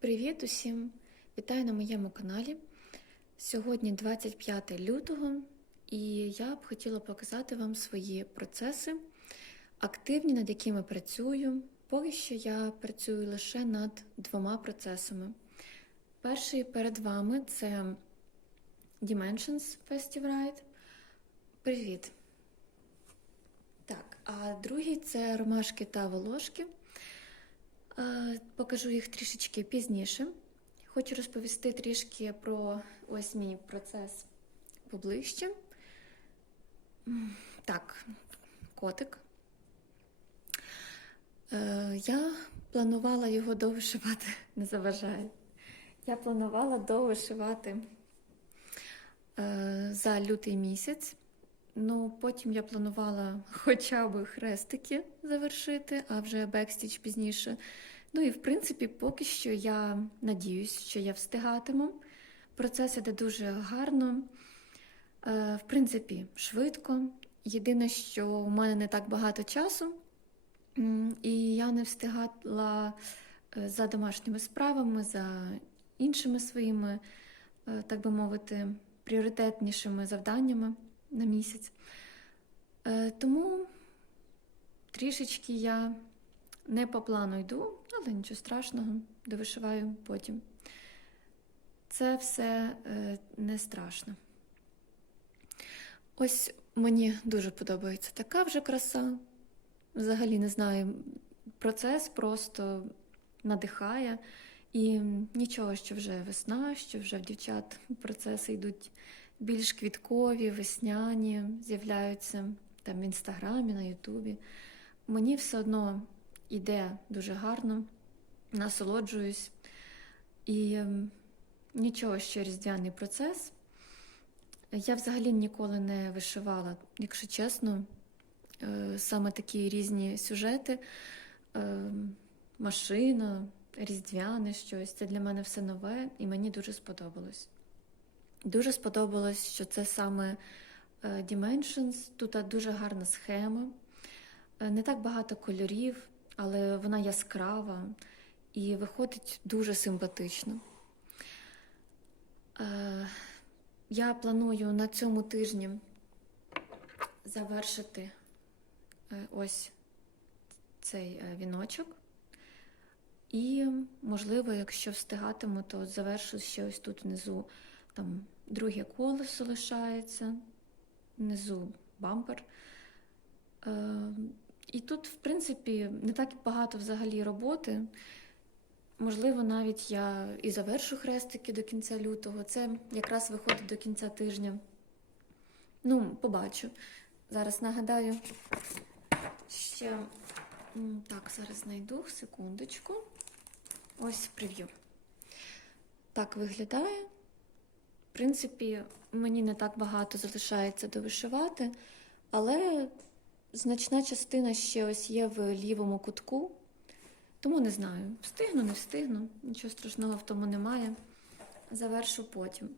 Привіт усім! Вітаю на моєму каналі. Сьогодні 25 лютого, і я б хотіла показати вам свої процеси, активні, над якими працюю. Поки що я працюю лише над двома процесами. Перший перед вами це Dimensions Festive Привіт! Так, а другий це ромашки та волошки. Е, Покажу їх трішечки пізніше. Хочу розповісти трішки про ось мій процес поближче. Так, котик. Е, Я планувала його довишивати, не заважає. Я планувала довишивати е, за лютий місяць. Ну, потім я планувала хоча б хрестики завершити, а вже бекстіч пізніше. Ну і в принципі, поки що я надіюсь, що я встигатиму. Процес іде дуже гарно, Е, в принципі, швидко. Єдине, що у мене не так багато часу, і я не встигала е, за домашніми справами, за іншими своїми, е, так би мовити, пріоритетнішими завданнями на місяць. Е, Тому трішечки я не по плану йду, але нічого страшного, довишиваю потім. Це все е, не страшно. Ось мені дуже подобається така вже краса. Взагалі не знаю, процес просто надихає. І нічого, що вже весна, що вже в дівчат процеси йдуть більш квіткові, весняні, з'являються там в інстаграмі, на Ютубі. Мені все одно іде дуже гарно, насолоджуюсь. І ем, нічого, що різдвяний процес. Я взагалі ніколи не вишивала, якщо чесно, Е, саме такі різні сюжети, Е, машина, різдвяне щось. Це для мене все нове, і мені дуже сподобалось. Дуже сподобалось, що це саме е, Dimensions. Тут дуже гарна схема, Е, не так багато кольорів, але вона яскрава і виходить дуже симпатично. Е, Я планую на цьому тижні завершити ось цей віночок. І, можливо, якщо встигатиму, то завершу ще ось тут внизу там друге колесо лишається, внизу бампер. Е, і тут, в принципі, не так багато взагалі роботи. Можливо, навіть я і завершу хрестики до кінця лютого. Це якраз виходить до кінця тижня. Ну, побачу. Зараз нагадаю, ще так, зараз знайду секундочку. Ось прев'ю. Так виглядає. Принципі, мені не так багато залишається довишивати, але значна частина ще ось є в лівому кутку. Тому не знаю, встигну, не встигну, нічого страшного в тому немає. Завершу потім.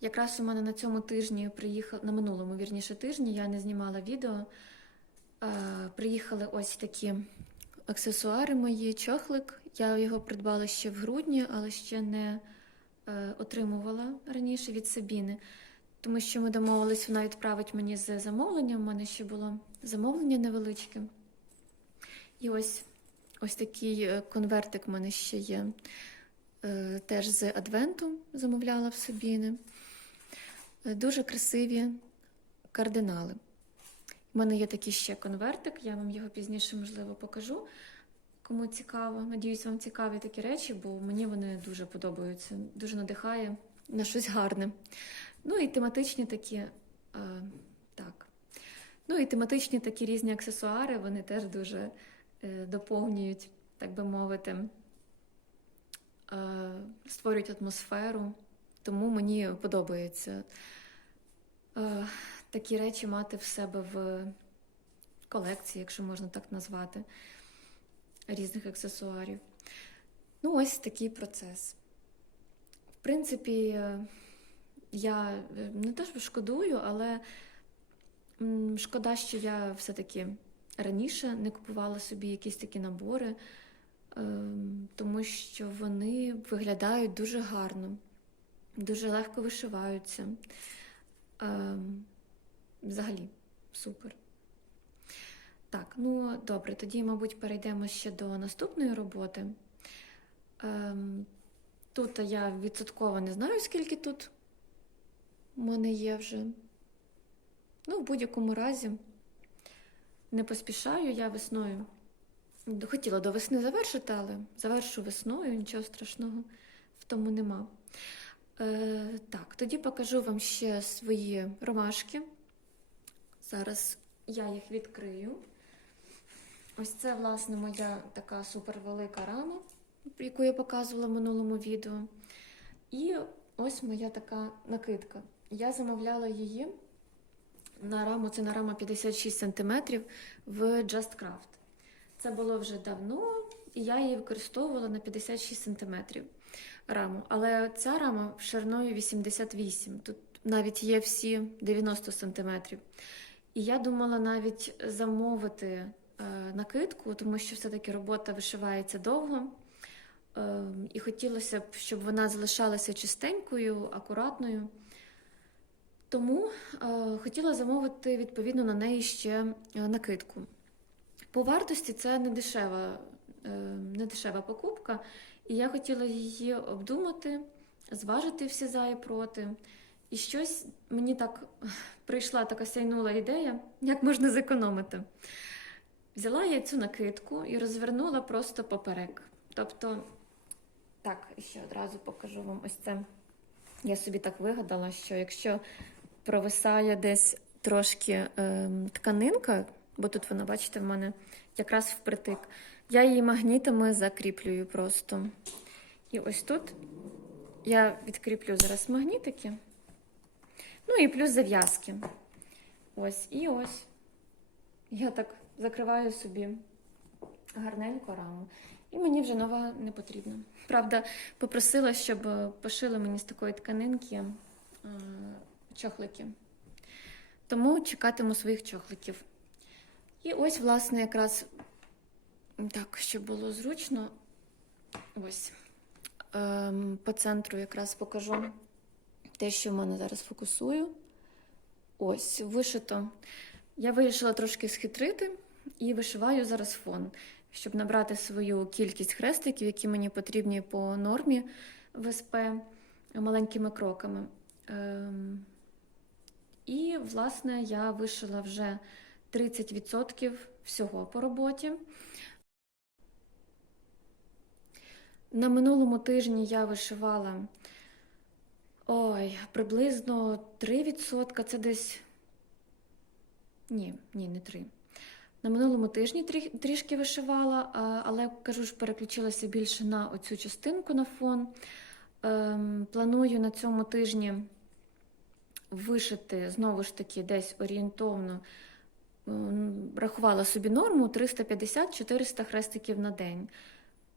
Якраз у мене на цьому тижні приїхав, на минулому вірніше тижні я не знімала відео. Е, приїхали ось такі аксесуари мої, чохлик. Я його придбала ще в грудні, але ще не отримувала раніше від Сабіни. Тому що ми домовились, вона відправить мені з замовленням. У мене ще було замовлення невеличке. І ось ось такий е, конвертик в мене ще є. Е, Теж з Адвенту замовляла в Собіни. Е, Дуже красиві кардинали. У мене є такий ще конвертик, я вам його пізніше, можливо, покажу. Кому цікаво. Надіюсь, вам цікаві такі речі, бо мені вони дуже подобаються. Дуже надихає на щось гарне. Ну і тематичні такі. Е, так. Ну і тематичні такі різні аксесуари, вони теж дуже е, доповнюють, так би мовити, е, створюють атмосферу. Тому мені подобається е, такі речі мати в себе в колекції, якщо можна так назвати, різних аксесуарів. Ну, ось такий процес. В принципі, е, я е, не те, що шкодую, але шкода, що я все-таки раніше не купувала собі якісь такі набори. ем, тому що вони виглядають дуже гарно, дуже легко вишиваються. Ем, Взагалі, супер. Так, ну добре, тоді, мабуть, перейдемо ще до наступної роботи. Ем, Тут я відсотково не знаю, скільки тут у мене є вже. Ну, в будь-якому разі не поспішаю, я весною. Хотіла до весни завершити, але завершу весною, нічого страшного в тому нема. Е, так, тоді покажу вам ще свої ромашки. Зараз я їх відкрию. Ось це, власне, моя така супервелика рама, яку я показувала в минулому відео. І ось моя така накидка. Я замовляла її на раму, це на рама 56 см в Just Craft. Це було вже давно, і я її використовувала на 56 см раму. Але ця рама шириною 88 Тут навіть є всі 90 см. І я думала навіть замовити накидку, тому що все-таки робота вишивається довго. Е, і хотілося б, щоб вона залишалася чистенькою, акуратною. Тому е, хотіла замовити відповідно на неї ще е, накидку. По вартості це не дешева, е, не дешева покупка, і я хотіла її обдумати, зважити всі за і проти. І щось мені так прийшла така сяйнула ідея, як можна зекономити. Взяла я цю накидку і розвернула просто поперек. Тобто, так, ще одразу покажу вам ось це. Я собі так вигадала, що якщо провисає десь трошки ем, тканинка, бо тут вона, бачите, в мене якраз впритик, я її магнітами закріплюю просто. І ось тут я відкріплю зараз магнітики. Ну і плюс зав'язки. Ось і ось. Я так закриваю собі гарненько раму. І мені вже нова не потрібна. Правда, попросила, щоб пошили мені з такої тканинки е, чохлики. Тому чекатиму своїх чохликів. І ось, власне, якраз так, щоб було зручно. Ось. Ем, по центру якраз покажу те, що в мене зараз фокусую. Ось, вишито. Я вирішила трошки схитрити і вишиваю зараз фон, щоб набрати свою кількість хрестиків, які мені потрібні по нормі в СП маленькими кроками. Ем, І, власне, я вишила вже 30% всього по роботі. На минулому тижні я вишивала ой, приблизно 3%, це десь. Ні, ні, не 3. На минулому тижні трішки вишивала, але кажу ж, переключилася більше на оцю частинку на фон. Ем, планую на цьому тижні вишити знову ж таки десь орієнтовно. Рахувала собі норму 350-400 хрестиків на день.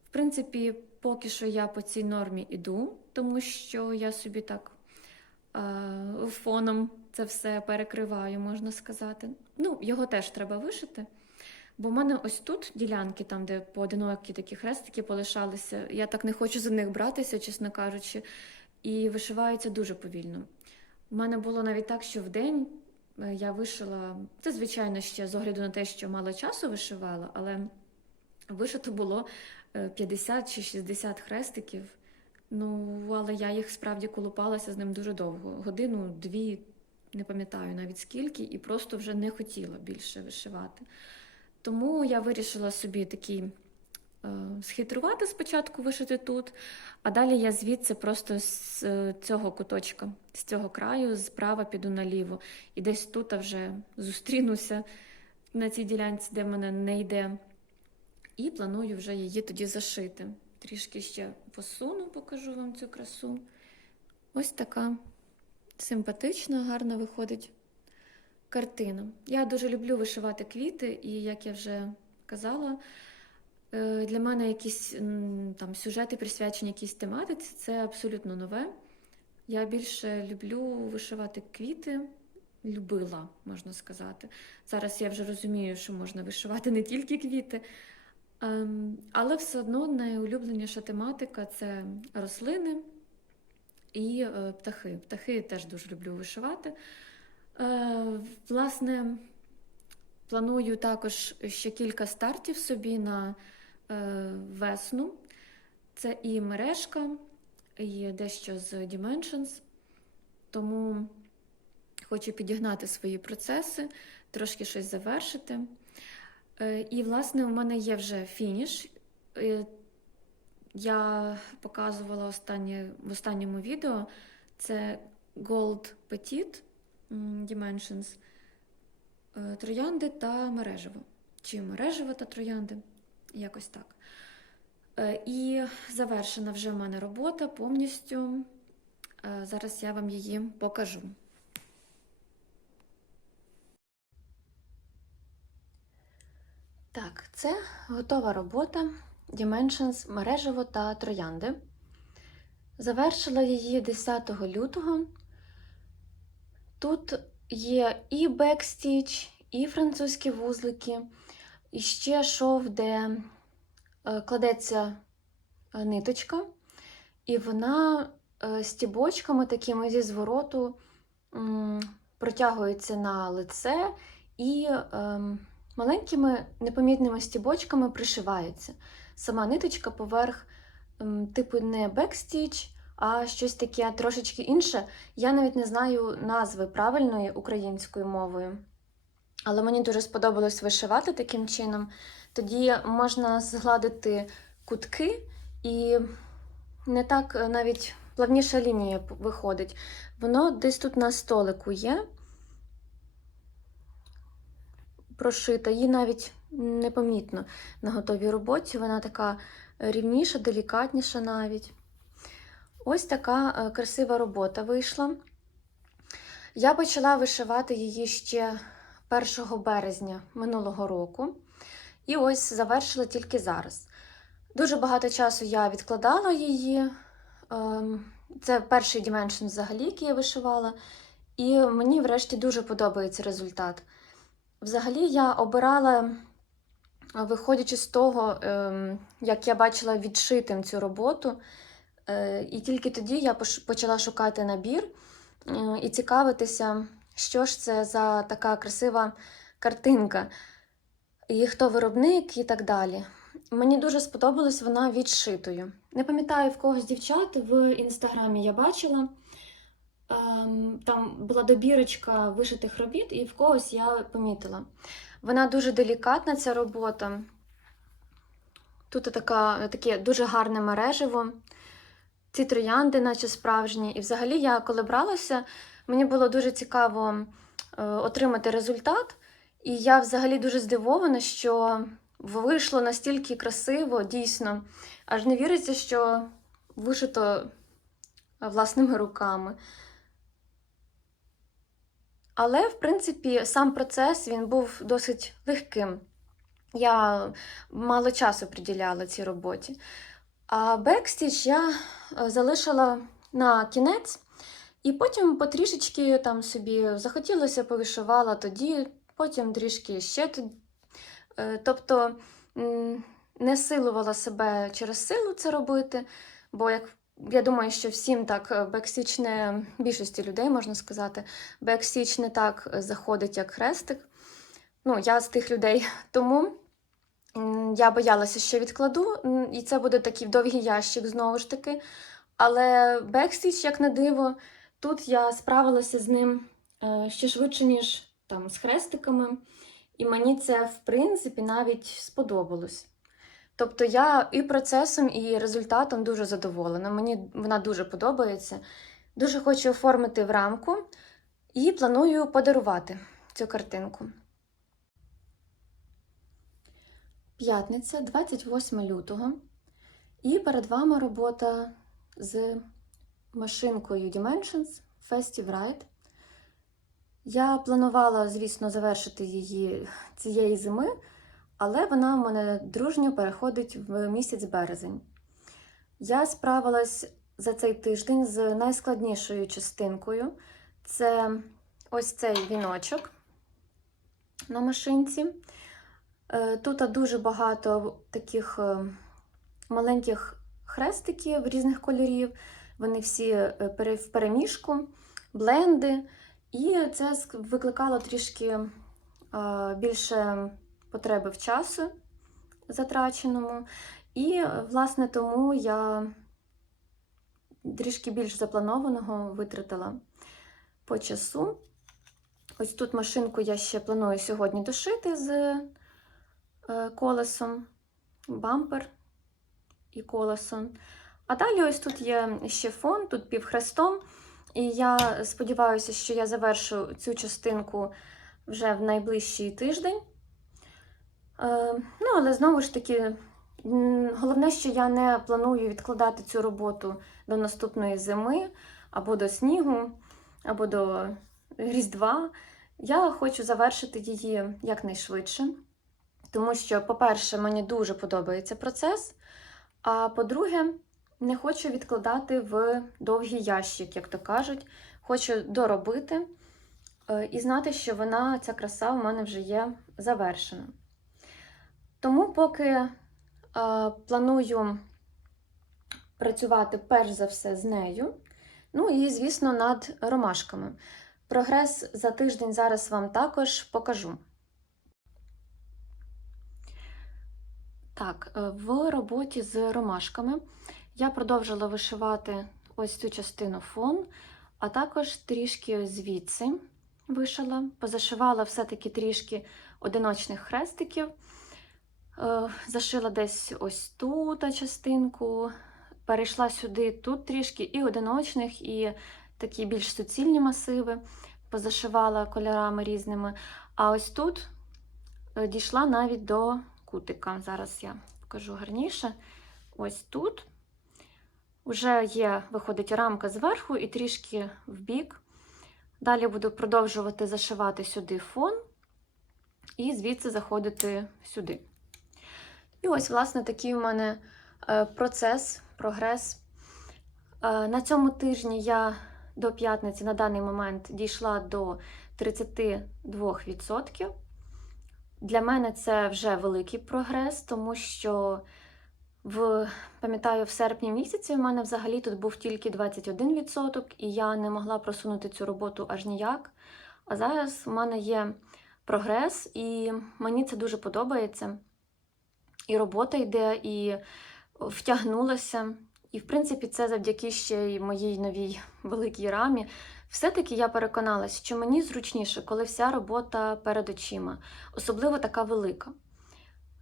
В принципі, поки що я по цій нормі іду, тому що я собі так е, фоном це все перекриваю, можна сказати. Ну, його теж треба вишити. Бо в мене ось тут ділянки, там, де поодинокі такі хрестики полишалися, я так не хочу за них братися, чесно кажучи, і вишиваються дуже повільно. У мене було навіть так, що в день е, я вишила, це, звичайно, ще з огляду на те, що мало часу вишивала, але вишито було е, 50 чи 60 хрестиків. Ну, але я їх справді колупалася з ним дуже довго. Годину, дві, не пам'ятаю навіть скільки, і просто вже не хотіла більше вишивати. Тому я вирішила собі такий е, схитрувати спочатку, вишити тут, а далі я звідси просто з е, цього куточка, з цього краю, справа піду наліво. І десь тут вже зустрінуся на цій ділянці, де мене не йде. І планую вже її тоді зашити. Трішки ще посуну, покажу вам цю красу. Ось така симпатична, гарна виходить картина. Я дуже люблю вишивати квіти, і, як я вже казала, е, для мене якісь там сюжети присвячені якійсь тематиці це абсолютно нове. Я більше люблю вишивати квіти, любила, можна сказати. Зараз я вже розумію, що можна вишивати не тільки квіти. Ем, Але все одно найулюбленіша тематика це рослини і е, птахи. Птахи теж дуже люблю вишивати. Е, Власне, планую також ще кілька стартів собі на е, весну. Це і мережка, і дещо з Dimensions. Тому хочу підігнати свої процеси, трошки щось завершити. І, власне, у мене є вже фініш. Я показувала останнє, в останньому відео. Це Gold Petit Dimensions, е, троянди та мережево. Чи мережево та троянди, якось так. Е, І завершена вже в мене робота повністю. Е, Зараз я вам її покажу. Так, це готова робота Dimensions мережево та троянди. Завершила її 10 лютого. Тут є і бекстіч, і французькі вузлики, і ще шов, де е, кладеться е, ниточка, і вона е, стібочками такими зі звороту протягується на лице і ем, маленькими непомітними стібочками пришивається. Сама ниточка поверх, ем, типу, не бекстіч, а щось таке трошечки інше. Я навіть не знаю назви правильної українською мовою. Але мені дуже сподобалось вишивати таким чином. Тоді можна згладити кутки і не так навіть плавніша лінія виходить. Воно десь тут на столику є прошита, її навіть непомітно на готовій роботі. Вона така рівніша, делікатніша навіть. Ось така е, красива робота вийшла. Я почала вишивати її ще 1 березня минулого року. І ось завершила тільки зараз. Дуже багато часу я відкладала її. Ем, Це перший Dimension взагалі, який я вишивала. І мені, врешті, дуже подобається результат. Взагалі, я обирала, виходячи з того, ем, як я бачила відшитим цю роботу. Е, І тільки тоді я почала шукати набір е, і цікавитися, що ж це за така красива картинка, і хто виробник, і так далі. Мені дуже сподобалась вона відшитою. Не пам'ятаю, в когось дівчат в інстаграмі я бачила. Ем, Там була добірочка вишитих робіт, і в когось я помітила. Вона дуже делікатна, ця робота. Тут така, таке дуже гарне мережево. Ці троянди, наче справжні. І взагалі, я коли бралася, мені було дуже цікаво е, отримати результат. І я взагалі дуже здивована, що вийшло настільки красиво, дійсно. Аж не віриться, що вишито е, власними руками. Але, в принципі, сам процес він був досить легким. Я мало часу приділяла цій роботі. А бекстіч я е, залишила на кінець, і потім потрішечки там собі захотілося, повишивала тоді, потім трішки ще. тод- Е, Тобто не силувала себе через силу це робити, бо як я думаю, що всім так е, бекстіч не більшості людей можна сказати, бекстіч не так е, заходить, як хрестик. Ну, я з тих людей. Тому я боялася, що відкладу, і це буде такий довгий ящик знову ж таки. Але бекстіч, як на диво, тут я справилася з ним е, ще швидше, ніж там з хрестиками. І мені це, в принципі, навіть сподобалось. Тобто я і процесом, і результатом дуже задоволена. Мені вона дуже подобається. Дуже хочу оформити в рамку і планую подарувати цю картинку. П'ятниця, 28 лютого. І перед вами робота з машинкою Dimensions Festive Я планувала, звісно, завершити її цієї зими, але вона в мене дружньо переходить в місяць березень. Я справилась за цей тиждень з найскладнішою частинкою. Це ось цей віночок на машинці. Е, Тут дуже багато таких е, маленьких хрестиків різних кольорів. Вони всі е, в переміжку, бленди. І це викликало трішки більше потреби в часу затраченому. І, власне, тому я трішки більш запланованого витратила по часу. Ось тут машинку я ще планую сьогодні дошити з е, колесом, бампер і колесом. А далі ось тут є ще фон, тут півхрестом. І я сподіваюся, що я завершу цю частинку вже в найближчий тиждень. Е, ну, але знову ж таки, головне, що я не планую відкладати цю роботу до наступної зими, або до снігу, або до Різдва. Я хочу завершити її якнайшвидше. Тому що, по-перше, мені дуже подобається процес. А по-друге, не хочу відкладати в довгий ящик, як то кажуть. Хочу доробити е, і знати, що вона, ця краса, у мене вже є завершена. Тому, поки е, планую працювати перш за все з нею. Ну і, звісно, над ромашками. Прогрес за тиждень зараз вам також покажу. Так, е, в роботі з ромашками я продовжила вишивати ось цю частину фон, а також трішки звідси вишила, позашивала все-таки трішки одиночних хрестиків. Е, Зашила десь ось тут частинку, перейшла сюди, тут трішки і одиночних, і такі більш суцільні масиви, позашивала кольорами різними. А ось тут е, дійшла навіть до кутика. Зараз я покажу гарніше. Ось тут вже є, виходить рамка зверху і трішки вбік. Далі буду продовжувати зашивати сюди фон і звідси заходити сюди. І ось, власне, такий у мене е, процес, прогрес. Е, На цьому тижні я до п'ятниці на даний момент дійшла до 32%. Для мене це вже великий прогрес, тому що в, пам'ятаю, в серпні місяці у мене взагалі тут був тільки 21%, і я не могла просунути цю роботу аж ніяк. А зараз у мене є прогрес, і мені це дуже подобається. І робота йде, і втягнулася. І, в принципі, це завдяки ще й моїй новій великій рамі. Все-таки я переконалась, що мені зручніше, коли вся робота перед очима, особливо така велика.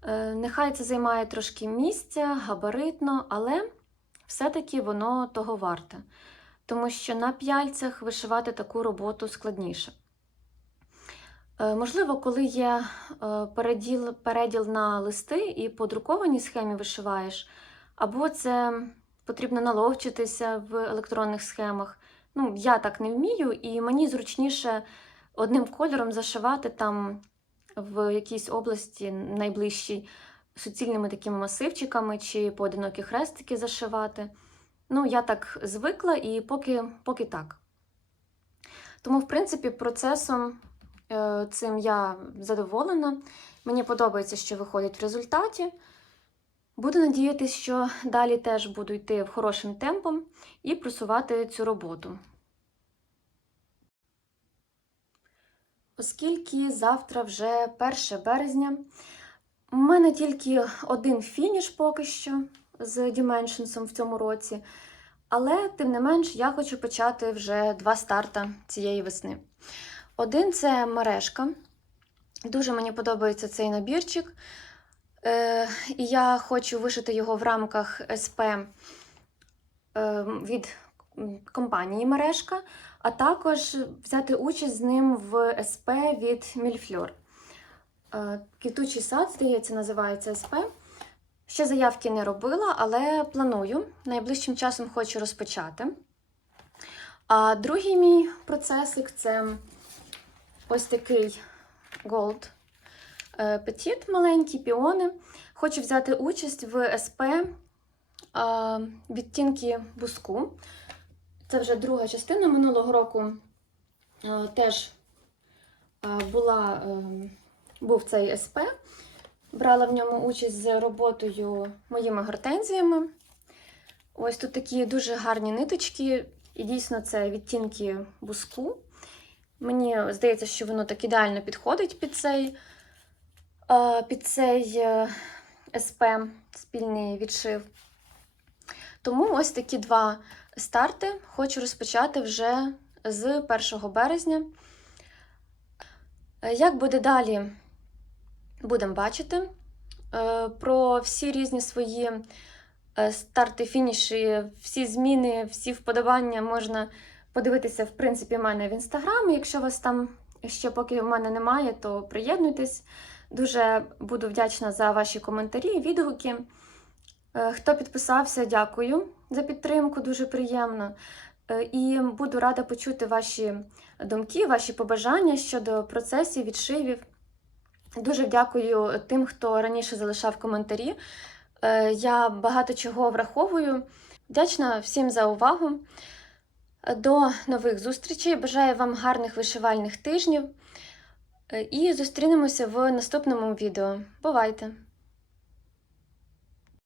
Е, Нехай це займає трошки місця, габаритно, але все-таки воно того варте. Тому що на п'яльцях вишивати таку роботу складніше. Е, Можливо, коли є е, переділ, переділ на листи і по друкованій схемі вишиваєш, або це потрібно наловчитися в електронних схемах. Ну, я так не вмію, і мені зручніше одним кольором зашивати там в якійсь області найближчій суцільними такими масивчиками чи поодинокі хрестики зашивати. Ну, я так звикла і поки, поки так. Тому, в принципі, процесом цим я задоволена. Мені подобається, що виходить в результаті. Буду надіятися, що далі теж буду йти хорошим темпом і просувати цю роботу. Оскільки завтра вже 1 березня, у мене тільки один фініш поки що з Dimensions в цьому році. Але, тим не менш, я хочу почати вже два старта цієї весни. Один це мережка. Дуже мені подобається цей набірчик. Е, і я хочу вишити його в рамках СП е, від компанії Мережка, а також взяти участь з ним в СП від Мільфльор. Е, Квітучий сад, здається, називається СП. Ще заявки не робила, але планую. Найближчим часом хочу розпочати. А другий мій процесик це ось такий Gold е, Petit, маленькі піони. Хочу взяти участь в СП е, відтінки буску. Це вже друга частина. Минулого року е, теж е, була, е, був цей СП. брала в ньому участь з роботою моїми гортензіями. Ось тут такі дуже гарні ниточки, і дійсно це відтінки буску. Мені здається, що воно так ідеально підходить під цей, е, під цей е, СП, спільний відшив. Тому ось такі два старти хочу розпочати вже з 1 березня. Е, Як буде далі, будемо бачити. Про всі різні свої старти, фініші, всі зміни, всі вподобання можна подивитися, в принципі, мене в інстаграмі. Якщо вас там ще поки в мене немає, то приєднуйтесь. Дуже буду вдячна за ваші коментарі, відгуки. Е, Хто підписався, дякую за підтримку, дуже приємно. Е, І буду рада почути ваші думки, ваші побажання щодо процесів, відшивів. Дуже дякую тим, хто раніше залишав коментарі. Е, Я багато чого враховую. Вдячна всім за увагу. До нових зустрічей. Бажаю вам гарних вишивальних тижнів. Е, І зустрінемося в наступному відео. Бувайте!